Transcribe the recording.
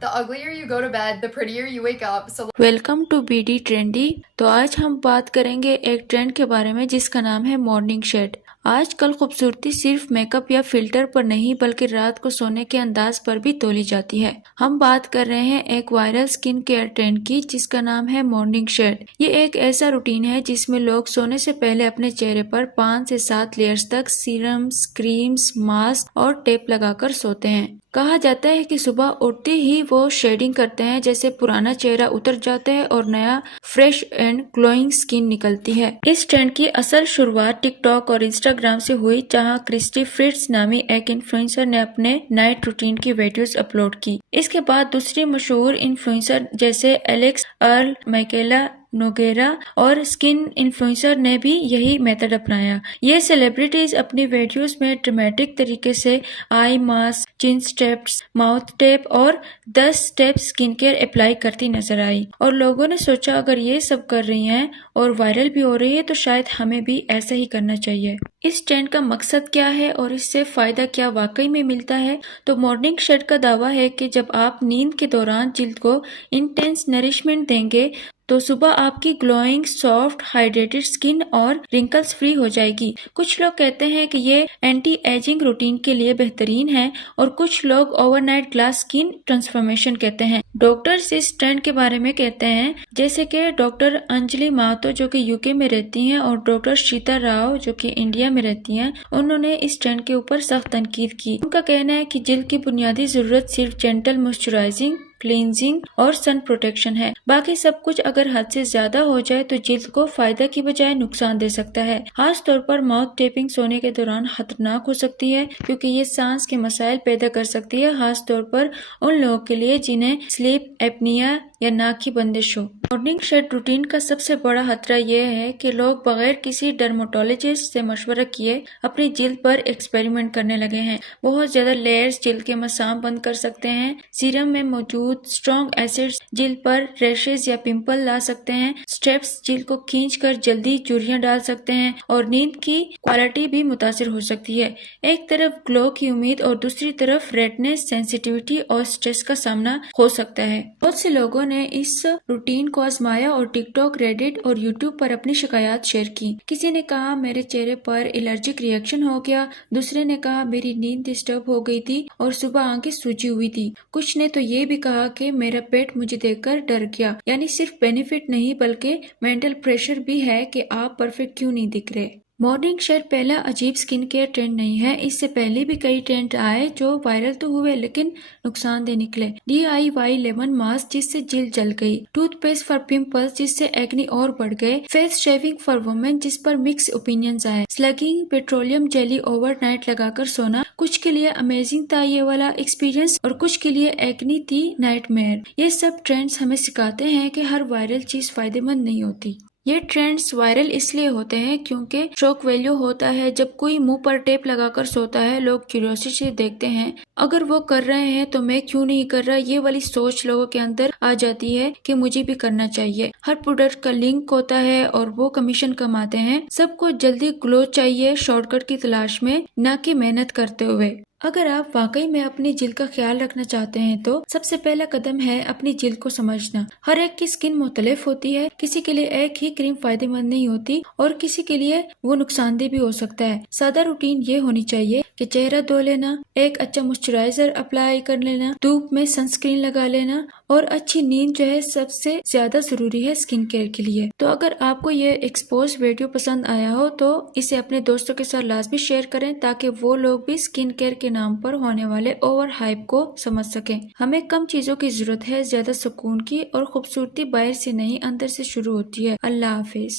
The uglier you go to bed, the prettier you wake up. So welcome to BD Trendy. तो आज हम बात करेंगे एक ट्रेंड के बारे में जिसका नाम है मॉर्निंग शेड। आजकल खूबसूरती सिर्फ मेकअप या फिल्टर पर नहीं बल्कि रात को सोने के अंदाज पर भी तोली जाती है। हम बात कर रहे हैं एक वायरल स्किन केयर ट्रेंड की जिसका नाम है मॉर्निंग शेड। ये एक ऐसा रूटीन है जिसमें लोग सोने से पहले अपने चेहरे पर 5 से 7 लेयर्स तक सीरम्स, क्रीम्स, मास्क और टेप लगाकर सोते हैं। कहा जाता है कि सुबह उठते ही वो शेडिंग करते हैं, जैसे पुराना चेहरा उतर जाता है और नया फ्रेश एंड ग्लोइंग स्किन निकलती है। इस ट्रेंड की असल शुरुआत टिकटॉक और इंस्टाग्राम से हुई, जहां क्रिस्टी फ्रिट्ज नामी एक इन्फ्लुएंसर ने अपने नाइट रूटीन की वीडियोस अपलोड की। इसके बाद दूसरी मशहूर इन्फ्लुएंसर जैसे एलेक्स अर्ल, माइकेला नोगेरा और स्किन इन्फ्लुएंसर ने भी यही मेथड अपनाया। ये सेलिब्रिटीज अपनी वीडियोस में ड्रामेटिक तरीके से आई मास्क, चिन स्टेप्स, माउथ टेप और 10 स्टेप स्किन केयर अप्लाई करती नजर आई और लोगों ने सोचा अगर ये सब कर रही हैं और वायरल भी हो रही है तो शायद हमें भी ऐसा ही करना चाहिए। इस ट्रेंड का मकसद क्या है और इससे फायदा क्या वाकई में मिलता है? तो मॉर्निंग शेड का दावा है कि जब आप नींद के दौरान जिल्द को इंटेंस नरिशमेंट देंगे तो सुबह आपकी ग्लोइंग, सॉफ्ट, हाइड्रेटेड स्किन और रिंकल्स फ्री हो जाएगी। कुछ लोग कहते हैं कि ये एंटी एजिंग रूटीन के लिए बेहतरीन है और कुछ लोग ओवरनाइट ग्लास स्किन ट्रांसफॉर्मेशन कहते हैं। डॉक्टर्स इस ट्रेंड के बारे में कहते हैं, जैसे कि डॉक्टर अंजलि मातो जो कि यूके में रहती हैं और डॉक्टर श्रीता राव जो कि इंडिया में रहती हैं, उन्होंने इस ट्रेंड के ऊपर सख्त तनकीद की। उनका कहना है कि जिल्द की बुनियादी जरूरत सिर्फ जेंटल मॉइस्चराइजिंग, क्लींजिंग और सन प्रोटेक्शन है। बाकी सब कुछ अगर हद से ज्यादा हो जाए तो जिल्द को फायदा की बजाय नुकसान दे सकता है। खास तौर पर माउथ टेपिंग सोने के दौरान खतरनाक हो सकती है क्योंकि ये सांस के मसाइल पैदा कर सकती है, खास तौर पर उन लोगों के लिए जिन्हें स्लीप एपनिया या नाक की बंदिश हो। मॉर्निंग शेड रूटीन का सबसे बड़ा खतरा यह है कि लोग बगैर किसी डर्मेटोलॉजिस्ट से मशवरा किए अपनी जिल्द पर एक्सपेरिमेंट करने लगे हैं। बहुत ज्यादा लेयर्स जिल्द के मसाम बंद कर सकते हैं। सीरम में मौजूद स्ट्रॉन्ग एसिड्स जिल्द पर रैशेज या पिंपल ला सकते हैं। स्टेप्स जिल्द को खींचकर जल्दी झुर्रियां डाल सकते हैं और नींद की क्वालिटी भी मुतासिर हो सकती है। एक तरफ ग्लो की उम्मीद और दूसरी तरफ रेडनेस, सेंसिटिविटी और स्ट्रेस का सामना हो सकता है। बहुत से लोगों ने इस रूटीन को आजमाया और टिकटॉक, रेडिट और यूट्यूब पर अपनी शिकायत शेयर की। किसी ने कहा मेरे चेहरे पर एलर्जिक रिएक्शन हो गया, दूसरे ने कहा मेरी नींद डिस्टर्ब हो गई थी और सुबह आंखें सूजी हुई थी। कुछ ने तो ये भी कहा कि मेरा पेट मुझे देखकर डर गया। यानी सिर्फ बेनिफिट नहीं बल्कि मेंटल प्रेशर भी है कि आप परफेक्ट क्यों नहीं दिख रहे। मॉर्निंग शेड पहला अजीब स्किन केयर ट्रेंड नहीं है। इससे पहले भी कई ट्रेंड आए जो वायरल तो हुए लेकिन नुकसानदेह निकले। DIY लेमन मास्क जिससे जिल्द जल गई, टूथपेस्ट फॉर पिंपल्स जिससे एक्ने और बढ़ गए, फेस शेविंग फॉर वुमेन जिस पर मिक्स ओपिनियंस आए, स्लगिंग पेट्रोलियम जेली ओवरनाइट लगाकर सोना, कुछ के लिए अमेजिंग था ये वाला एक्सपीरियंस और कुछ के लिए एक्ने थी नाइटमेयर। ये सब ट्रेंड्स हमें सिखाते हैं कि हर वायरल चीज फायदेमंद नहीं होती। ये ट्रेंड्स वायरल इसलिए होते हैं क्योंकि शॉक वैल्यू होता है। जब कोई मुंह पर टेप लगाकर सोता है, लोग क्यूरियोसिटी से देखते हैं, अगर वो कर रहे हैं तो मैं क्यों नहीं कर रहा। ये वाली सोच लोगों के अंदर आ जाती है कि मुझे भी करना चाहिए। हर प्रोडक्ट का लिंक होता है और वो कमीशन कमाते हैं। सबको जल्दी ग्लो चाहिए, शॉर्टकट की तलाश में, न कि मेहनत करते हुए। अगर आप वाकई में अपनी जिल्द का ख्याल रखना चाहते हैं तो सबसे पहला कदम है अपनी जिल्द को समझना। हर एक की स्किन मुख्तलिफ होती है, किसी के लिए एक ही क्रीम फायदेमंद नहीं होती और किसी के लिए वो नुकसानदेह भी हो सकता है। सादा रूटीन ये होनी चाहिए कि चेहरा धो लेना, एक अच्छा मॉइस्चराइजर अप्लाई कर लेना, धूप में सनस्क्रीन लगा लेना और अच्छी नींद जो है सबसे ज्यादा जरूरी है स्किन केयर के लिए। तो अगर आपको ये एक्सपोज वीडियो पसंद आया हो तो इसे अपने दोस्तों के साथ लाजमी शेयर करें ताकि वो लोग भी स्किन केयर के नाम पर होने वाले ओवर हाइप को समझ सकें। हमें कम चीजों की जरूरत है, ज्यादा सुकून की, और खूबसूरती बाहर से नहीं अंदर से शुरू होती है। अल्लाह हाफिज।